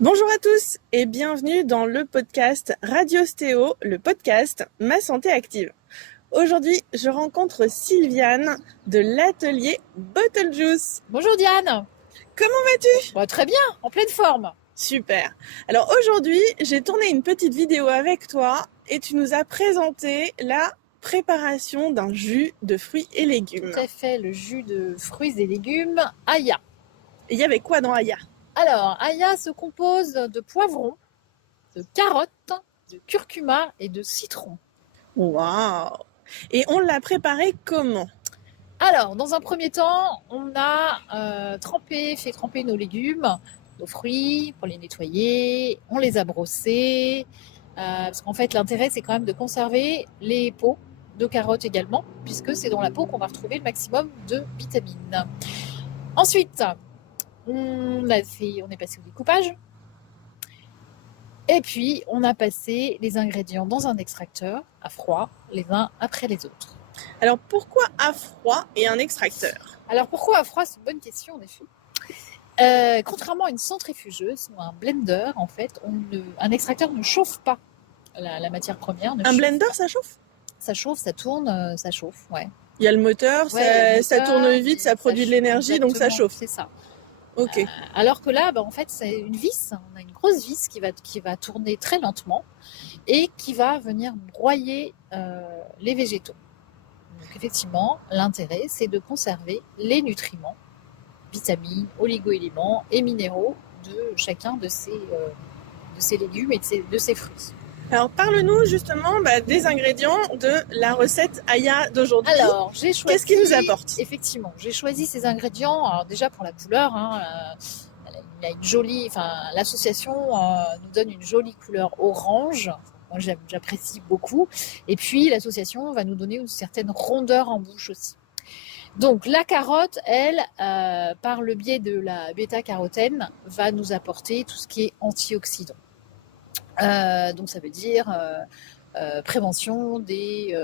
Bonjour à tous et bienvenue dans le podcast Radio Stéo, le podcast Ma Santé Active. Aujourd'hui, je rencontre Sylviane de l'atelier Bottle Juice. Bonjour Diane. Comment vas-tu? Très bien, en pleine forme. Super. Alors aujourd'hui, j'ai tourné une petite vidéo avec toi et tu nous as présenté la préparation d'un jus de fruits et légumes. Tout à fait, le jus de fruits et légumes Aya. Et il y avait quoi dans Aya? Alors, Aya se compose de poivrons, de carottes, de curcuma et de citron. Waouh! Et on l'a préparé comment? Alors, dans un premier temps, on a fait tremper nos légumes, nos fruits pour les nettoyer. On les a brossés. Parce qu'en fait, l'intérêt, c'est quand même de conserver les peaux de carottes également, puisque c'est dans la peau qu'on va retrouver le maximum de vitamines. Ensuite, on est passé au découpage. Et puis, on a passé les ingrédients dans un extracteur à froid, les uns après les autres. Alors pourquoi à froid et un extracteur? Alors pourquoi à froid? C'est une bonne question en effet. Contrairement à une centrifugeuse ou un blender, en fait, un extracteur ne chauffe pas la matière première. Un blender, ça chauffe? Ça chauffe, ça tourne, ça chauffe, ouais. Il y a le moteur, Ouais, ça tourne vite, ça produit de l'énergie, donc ça chauffe. C'est ça. Ok. Alors que là, en fait, c'est une vis. On a une grosse vis qui va tourner très lentement et qui va venir broyer les végétaux. Donc effectivement, l'intérêt, c'est de conserver les nutriments, vitamines, oligo-éléments et minéraux de chacun de ces légumes et de ces fruits. Alors parle-nous justement des ingrédients de la recette Aya d'aujourd'hui. Alors, j'ai choisi... Qu'est-ce qu'il nous apporte? Effectivement, j'ai choisi ces ingrédients. Alors déjà pour la couleur, il a une jolie... l'association nous donne une jolie couleur orange. Moi, j'apprécie beaucoup. Et puis, l'association va nous donner une certaine rondeur en bouche aussi. Donc, la carotte, elle, par le biais de la bêta-carotène, va nous apporter tout ce qui est antioxydant. Donc, ça veut dire prévention du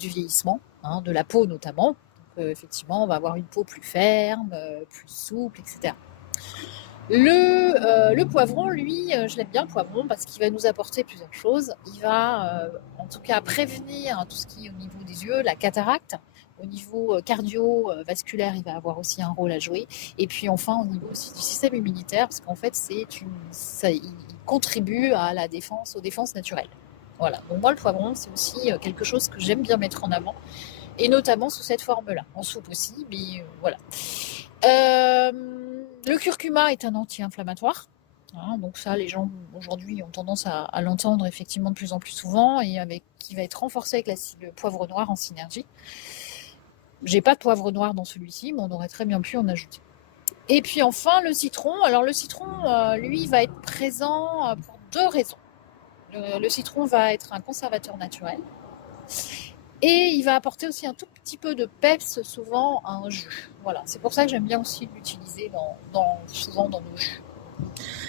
vieillissement, de la peau notamment. Donc, effectivement, on va avoir une peau plus ferme, plus souple, etc. Le poivron, lui, je l'aime bien le poivron parce qu'il va nous apporter plusieurs choses. Il va en tout cas prévenir tout ce qui est au niveau des yeux, la cataracte. Au niveau cardiovasculaire, il va avoir aussi un rôle à jouer. Et puis enfin, au niveau aussi du système immunitaire, parce qu'en fait, il contribue à aux défenses naturelles. Voilà. Donc moi, le poivron, c'est aussi quelque chose que j'aime bien mettre en avant, et notamment sous cette forme-là. En soupe aussi, mais voilà. Le curcuma est un anti-inflammatoire. Donc ça, les gens aujourd'hui ont tendance à l'entendre effectivement de plus en plus souvent, et qui va être renforcé avec le poivre noir en synergie. J'ai pas de poivre noir dans celui-ci, mais on aurait très bien pu en ajouter. Et puis enfin, le citron. Alors le citron, lui, va être présent pour deux raisons. Le citron va être un conservateur naturel. Et il va apporter aussi un tout petit peu de peps souvent à un jus. Voilà, c'est pour ça que j'aime bien aussi l'utiliser souvent dans nos jus.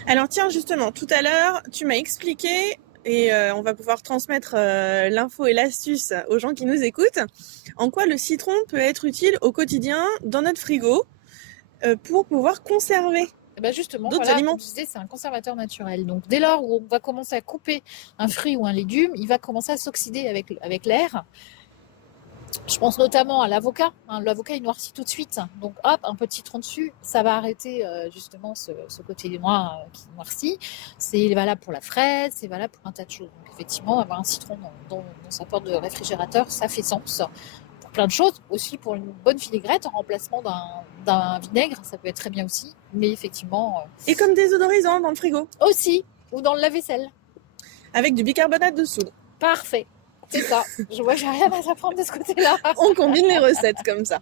Alors tiens, justement, tout à l'heure, tu m'as expliqué, et on va pouvoir transmettre l'info et l'astuce aux gens qui nous écoutent, en quoi le citron peut être utile au quotidien dans notre frigo pour pouvoir conserver Justement, d'autres aliments. Comme je disais, c'est un conservateur naturel. Donc dès lors où on va commencer à couper un fruit ou un légume, il va commencer à s'oxyder avec l'air. Je pense notamment à l'avocat. L'avocat, il noircit tout de suite. Donc, hop, un peu de citron dessus, ça va arrêter justement ce côté noir qui noircit. C'est valable pour la fraise, c'est valable pour un tas de choses. Donc, effectivement, avoir un citron dans sa porte de réfrigérateur, ça fait sens pour plein de choses. Aussi pour une bonne vinaigrette en remplacement d'un vinaigre, ça peut être très bien aussi. Mais effectivement... Et comme désodorisant dans le frigo. Aussi, ou dans le lave-vaisselle. Avec du bicarbonate de soude. Parfait. C'est ça. Je vois que j'ai rien à apprendre de ce côté-là. On combine les recettes comme ça.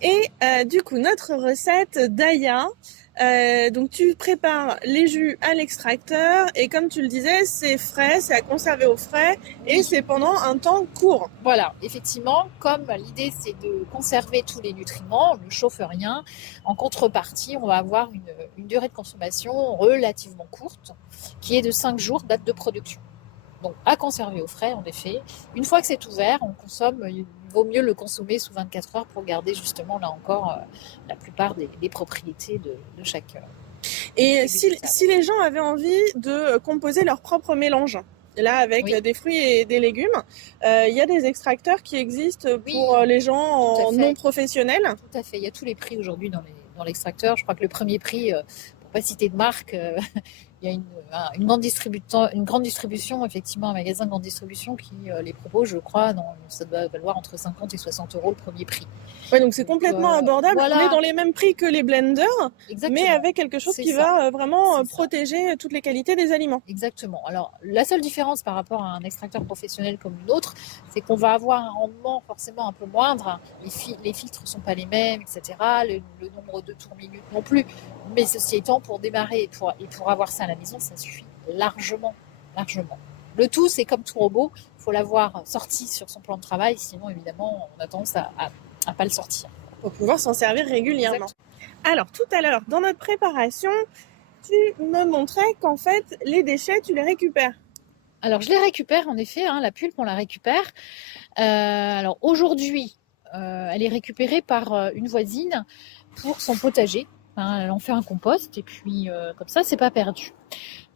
Et du coup, notre recette d'Aya, donc tu prépares les jus à l'extracteur et comme tu le disais, c'est frais, c'est à conserver au frais et c'est pendant un temps court. Voilà, effectivement, comme l'idée c'est de conserver tous les nutriments, on ne chauffe rien. En contrepartie, on va avoir une durée de consommation relativement courte qui est de 5 jours, date de production. Donc à conserver au frais, en effet. Une fois que c'est ouvert, il vaut mieux le consommer sous 24 heures pour garder justement là encore la plupart des propriétés de chaque Et C'est végétal. si les gens avaient envie de composer leur propre mélange, là avec Oui, des fruits et des légumes, il y a des extracteurs qui existent pour oui, les gens tout à non fait. professionnels. Tout à fait. Il y a tous les prix aujourd'hui dans l'extracteur. Je crois que le premier prix, pour pas citer de marque, il y a une grande distribution, effectivement, un magasin de grande distribution qui les propose, je crois, ça doit valoir entre 50 et 60 euros le premier prix. Ouais, donc c'est Donc complètement abordable. On est voilà, dans les mêmes prix que les blenders, mais exactement. avec quelque chose C'est qui ça. va vraiment C'est ça. protéger toutes les qualités des aliments. Exactement. Alors, la seule différence par rapport à un extracteur professionnel comme une autre, c'est qu'on va avoir un rendement forcément un peu moindre. Les filtres ne sont pas les mêmes, etc. Le nombre de tours minutes non plus. Mais ceci étant, pour démarrer et pour avoir ça à la maison, ça suffit largement, largement. Le tout, c'est comme tout robot, il faut l'avoir sorti sur son plan de travail, sinon évidemment, on a tendance à pas le sortir. Pour pouvoir s'en servir régulièrement. Exact. Alors, tout à l'heure, dans notre préparation, tu me montrais qu'en fait, les déchets, tu les récupères. Alors, je les récupère, en effet, hein, la pulpe, on la récupère. Alors, aujourd'hui, elle est récupérée par une voisine pour son potager. Hein, elle en fait un compost et puis comme ça, c'est pas perdu.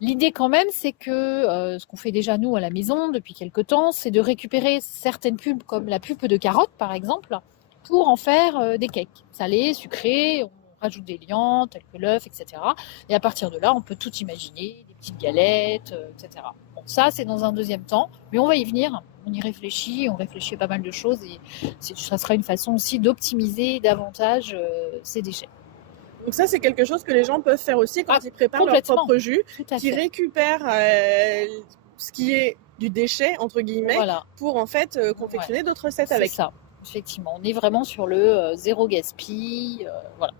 L'idée quand même, c'est que ce qu'on fait déjà nous à la maison depuis quelques temps, c'est de récupérer certaines pulpes comme la pulpe de carotte par exemple, pour en faire des cakes salés, sucrés. On rajoute des liants tels que l'œuf, etc. Et à partir de là, on peut tout imaginer, des petites galettes, etc. Bon, ça, c'est dans un deuxième temps, mais on va y venir. On y réfléchit, on réfléchit à pas mal de choses et ça sera une façon aussi d'optimiser davantage ces déchets. Donc ça, c'est quelque chose que les gens peuvent faire aussi quand ils préparent leur propre jus, qui récupèrent ce qui est du déchet, entre guillemets, voilà, pour en fait confectionner d'autres recettes avec. C'est ça, effectivement. On est vraiment sur le zéro gaspille, voilà.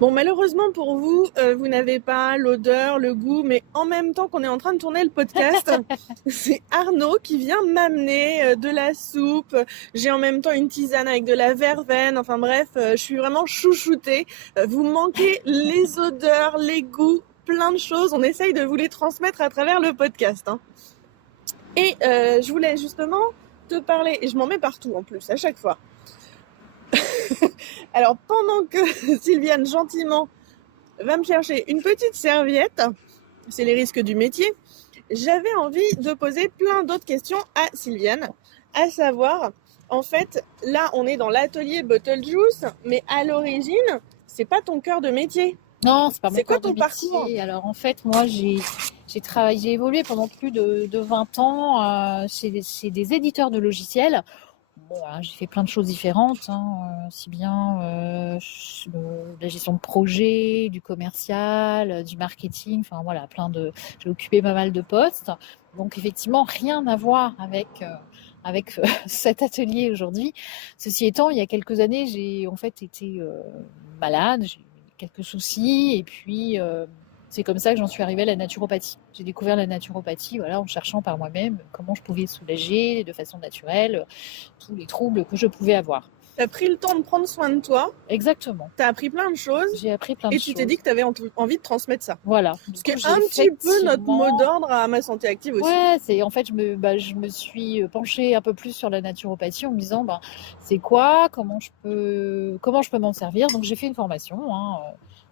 Bon, malheureusement pour vous, vous n'avez pas l'odeur, le goût, mais en même temps qu'on est en train de tourner le podcast, c'est Arnaud qui vient m'amener de la soupe. J'ai en même temps une tisane avec de la verveine. Enfin bref, je suis vraiment chouchoutée. Vous manquez les odeurs, les goûts, plein de choses. On essaye de vous les transmettre à travers le podcast. Hein. Et je voulais justement te parler, et je m'en mets partout en plus, à chaque fois. Alors, pendant que Sylviane, gentiment, va me chercher une petite serviette, c'est les risques du métier, j'avais envie de poser plein d'autres questions à Sylviane, à savoir, en fait, là, on est dans l'atelier Bottle Juice, mais à l'origine, c'est pas ton cœur de métier. Non, c'est pas mon C'est quoi cœur de ton métier. parcours ? Alors en fait, moi j'ai évolué pendant plus de 20 ans chez des éditeurs de logiciels. Bon, hein, j'ai fait plein de choses différentes, hein, aussi bien la gestion de projet, du commercial, du marketing, enfin voilà, j'ai occupé pas mal de postes. Donc effectivement, rien à voir avec cet atelier aujourd'hui. Ceci étant, il y a quelques années, j'ai en fait été malade, j'ai eu quelques soucis et puis c'est comme ça que j'en suis arrivée à la naturopathie. J'ai découvert la naturopathie voilà, en cherchant par moi-même comment je pouvais soulager de façon naturelle tous les troubles que je pouvais avoir. Tu as pris le temps de prendre soin de toi. Exactement. Tu as appris plein de choses. J'ai appris plein de choses. Et tu t'es dit que tu avais envie de transmettre ça. Voilà. Ce qui est un petit peu notre mot d'ordre à Ma Santé Active aussi. Ouais, c'est en fait je me suis penchée un peu plus sur la naturopathie en me disant c'est quoi, comment je peux m'en servir. Donc j'ai fait une formation.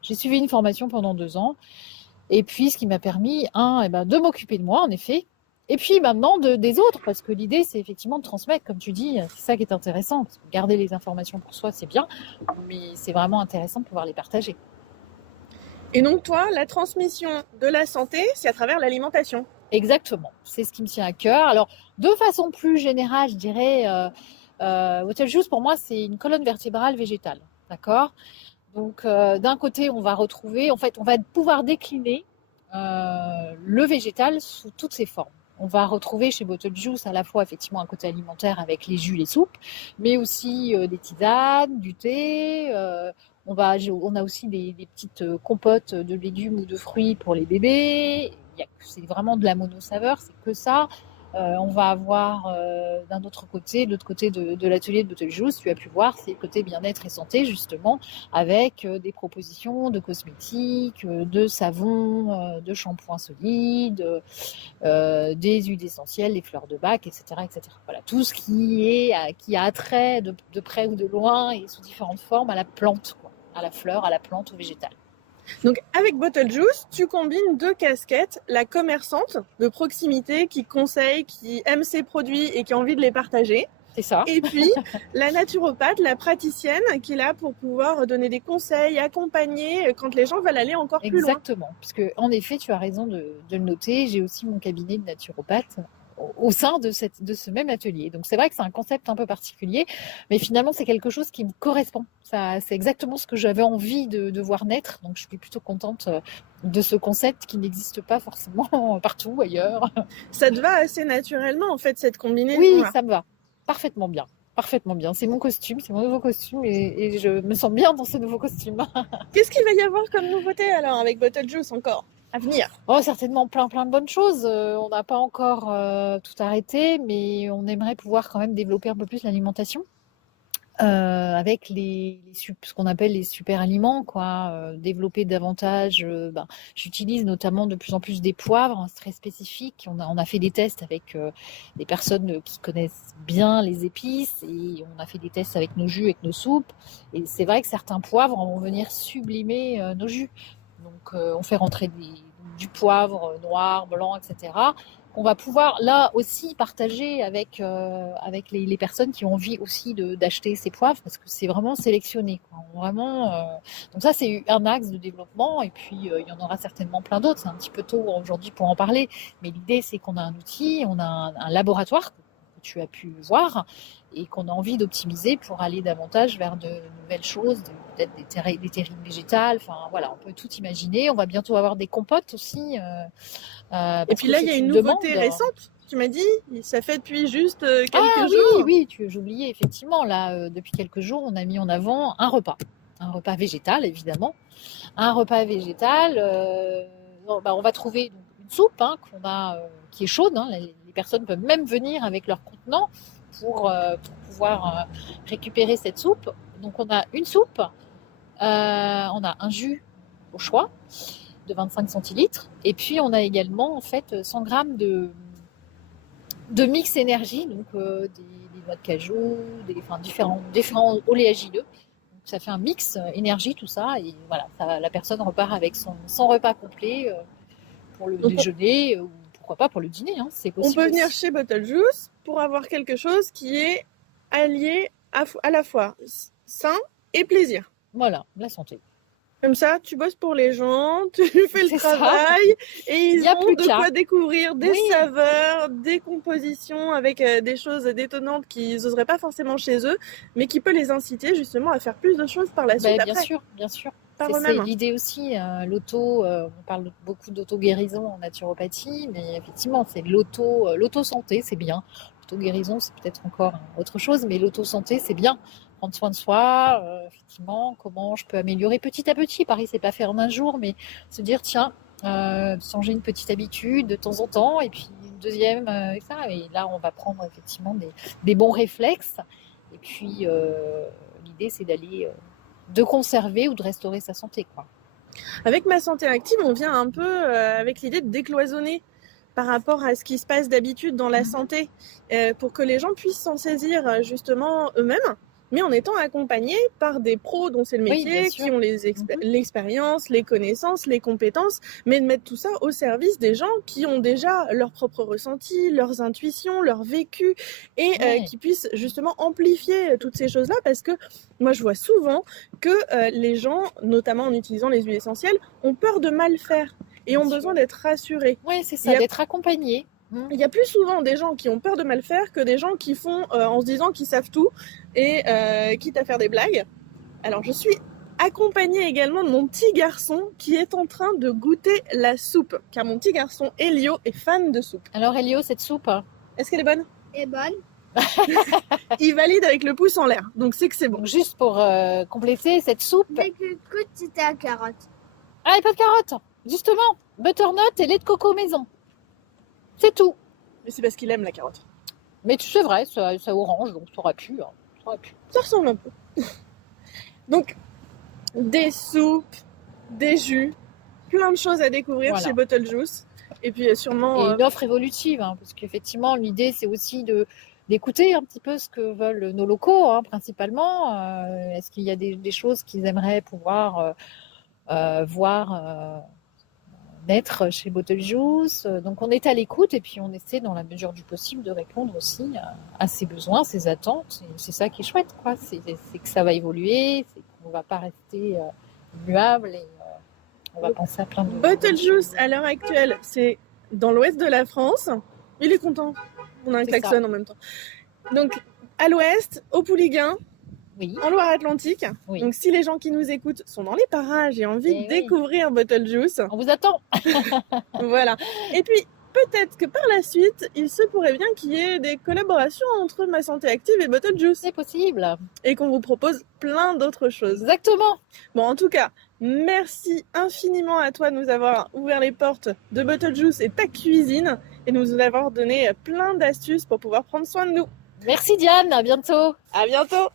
J'ai suivi une formation pendant 2 ans. Et puis, ce qui m'a permis, de m'occuper de moi, en effet, et puis maintenant des autres, parce que l'idée, c'est effectivement de transmettre, comme tu dis, c'est ça qui est intéressant. Parce que garder les informations pour soi, c'est bien, mais c'est vraiment intéressant de pouvoir les partager. Et donc, toi, la transmission de la santé, c'est à travers l'alimentation. Exactement, c'est ce qui me tient à cœur. Alors, de façon plus générale, je dirais, Bottle Juice, pour moi, c'est une colonne vertébrale végétale, d'accord ? Donc, d'un côté, on va pouvoir décliner le végétal sous toutes ses formes. On va retrouver chez Bottle Juice à la fois effectivement un côté alimentaire avec les jus, les soupes, mais aussi des tisanes, du thé. On a aussi des petites compotes de légumes ou de fruits pour les bébés. C'est vraiment de la mono-saveur, c'est que ça. On va avoir d'un autre côté, de l'autre côté de l'atelier de Bottle Juice, tu as pu voir, c'est le côté bien-être et santé justement, avec des propositions de cosmétiques, de savons, de shampoings solides, des huiles essentielles, des fleurs de bac, etc., etc. Voilà, tout ce qui a attrait de près ou de loin et sous différentes formes à la plante, quoi, à la fleur, à la plante, au végétal. Donc avec Bottle Juice, tu combines 2 casquettes, la commerçante de proximité qui conseille, qui aime ses produits et qui a envie de les partager. C'est ça. Et puis la naturopathe, la praticienne qui est là pour pouvoir donner des conseils, accompagner quand les gens veulent aller encore plus loin. Exactement, puisque en effet, tu as raison de le noter, j'ai aussi mon cabinet de naturopathe au sein de ce même atelier. Donc c'est vrai que c'est un concept un peu particulier, mais finalement c'est quelque chose qui me correspond. Ça, c'est exactement ce que j'avais envie de voir naître. Donc je suis plutôt contente de ce concept qui n'existe pas forcément partout ailleurs. Ça te va assez naturellement en fait cette combinaison. Oui, ça me va parfaitement bien. Parfaitement bien. C'est mon costume, c'est mon nouveau costume et je me sens bien dans ce nouveau costume. Qu'est-ce qu'il va y avoir comme nouveauté alors avec Bottle Juice encore à venir? Oh, certainement plein de bonnes choses. On n'a pas encore tout arrêté, mais on aimerait pouvoir quand même développer un peu plus l'alimentation avec ce qu'on appelle les super aliments, quoi. Développer davantage. J'utilise notamment de plus en plus des poivres très spécifiques. On a fait des tests avec des personnes qui connaissent bien les épices et on a fait des tests avec nos jus, avec nos soupes. Et c'est vrai que certains poivres vont venir sublimer nos jus. Donc on fait rentrer du poivre noir, blanc, etc. On va pouvoir là aussi partager avec les personnes qui ont envie aussi d'acheter ces poivres parce que c'est vraiment sélectionné, quoi. Vraiment, donc ça c'est un axe de développement et puis il y en aura certainement plein d'autres. C'est un petit peu tôt aujourd'hui pour en parler, mais l'idée c'est qu'on a un outil, on a un laboratoire que tu as pu voir et qu'on a envie d'optimiser pour aller davantage vers de nouvelles choses, peut-être des terrines végétales, enfin voilà, on peut tout imaginer. On va bientôt avoir des compotes aussi. Et puis là, il y a une nouveauté récente. Tu m'as dit, ça fait depuis juste quelques jours. Oui, j'oubliais effectivement. Là, depuis quelques jours, on a mis en avant un repas végétal évidemment, un repas végétal. On va trouver une soupe qui est chaude. Les personnes peuvent même venir avec leur contenant pour pouvoir récupérer cette soupe. Donc on a une soupe, on a un jus au choix de 25 centilitres. Et puis, on a également, en fait, 100 grammes de mix énergie, donc des noix de cajou, différents oléagineux. Donc, ça fait un mix énergie, tout ça. Et voilà, la personne repart avec son repas complet pour le déjeuner ou pourquoi pas pour le dîner. C'est possible. On peut venir chez Bottle Juice pour avoir quelque chose qui est allié à la fois sain et plaisir. Voilà, la santé. Comme ça, tu bosses pour les gens, tu fais le travail et ils ont de quoi découvrir des saveurs, des compositions avec des choses détonnantes qu'ils n'oseraient pas forcément chez eux, mais qui peut les inciter justement à faire plus de choses par la suite après. Bien sûr. C'est l'idée aussi, on parle beaucoup d'auto-guérison en naturopathie, mais effectivement, c'est l'auto-santé, c'est bien. L'auto-guérison, c'est peut-être encore autre chose, mais l'auto-santé, c'est bien. Prendre soin de soi, effectivement, comment je peux améliorer petit à petit. Pareil, c'est pas faire en un jour, mais se dire, tiens, changer une petite habitude de temps en temps, et puis une deuxième, et là, on va prendre effectivement des bons réflexes. Et puis, l'idée, c'est de conserver ou de restaurer sa santé, quoi. Avec Ma Santé Active, on vient un peu avec l'idée de décloisonner par rapport à ce qui se passe d'habitude dans la santé, pour que les gens puissent s'en saisir justement eux-mêmes, mais en étant accompagnés par des pros dont c'est le métier, qui ont l'expérience, les connaissances, les compétences, mais de mettre tout ça au service des gens qui ont déjà leurs propres ressentis, leurs intuitions, leur vécu, et qui puissent justement amplifier toutes ces choses-là, parce que moi je vois souvent que les gens, notamment en utilisant les huiles essentielles, ont peur de mal faire et ont besoin d'être rassurés. Oui, c'est ça, d'être accompagnés. Il y a plus souvent des gens qui ont peur de mal faire que des gens qui font en se disant qu'ils savent tout et quitte à faire des blagues. Alors je suis accompagnée également de mon petit garçon qui est en train de goûter la soupe, car mon petit garçon Elio est fan de soupe. Alors Elio, cette soupe, est-ce qu'elle est bonne? Elle est bonne. Il valide avec le pouce en l'air, donc c'est que c'est bon. Donc, juste pour compléter cette soupe. Dès que écoute, c'était à carotte. Ah, et pas de carottes, justement. Butternut et lait de coco maison. C'est tout. Mais c'est parce qu'il aime la carotte. Mais c'est vrai, ça orange, donc ça aurait pu. Ça ressemble un peu. Donc, des soupes, des jus, plein de choses à découvrir chez Bottle Juice. Et puis sûrement... Et une offre évolutive, parce qu'effectivement, l'idée, c'est aussi d'écouter un petit peu ce que veulent nos locaux, principalement. Est-ce qu'il y a des choses qu'ils aimeraient pouvoir voir naître chez Bottle Juice. Donc on est à l'écoute et puis on essaie dans la mesure du possible de répondre aussi à ses besoins, ses attentes. Et c'est ça qui est chouette, quoi. C'est que ça va évoluer, c'est qu'on ne va pas rester immuable et on va penser à plein de... Bottle Juice, à l'heure actuelle, c'est dans l'ouest de la France. Il est content. On a un C'est klaxon en même temps. Donc, à l'ouest, au Pouliguen, Oui, en Loire-Atlantique. oui. Donc, si les gens qui nous écoutent sont dans les parages et ont envie Eh de oui. découvrir Bottle Juice, On vous attend. voilà. Et puis, peut-être que par la suite, il se pourrait bien qu'il y ait des collaborations entre Ma Santé Active et Bottle Juice C'est possible. et qu'on vous propose plein d'autres choses. Exactement. Bon, en tout cas, merci infiniment à toi de nous avoir ouvert les portes de Bottle Juice et ta cuisine et de nous avoir donné plein d'astuces pour pouvoir prendre soin de nous. Merci Diane, à bientôt. À bientôt!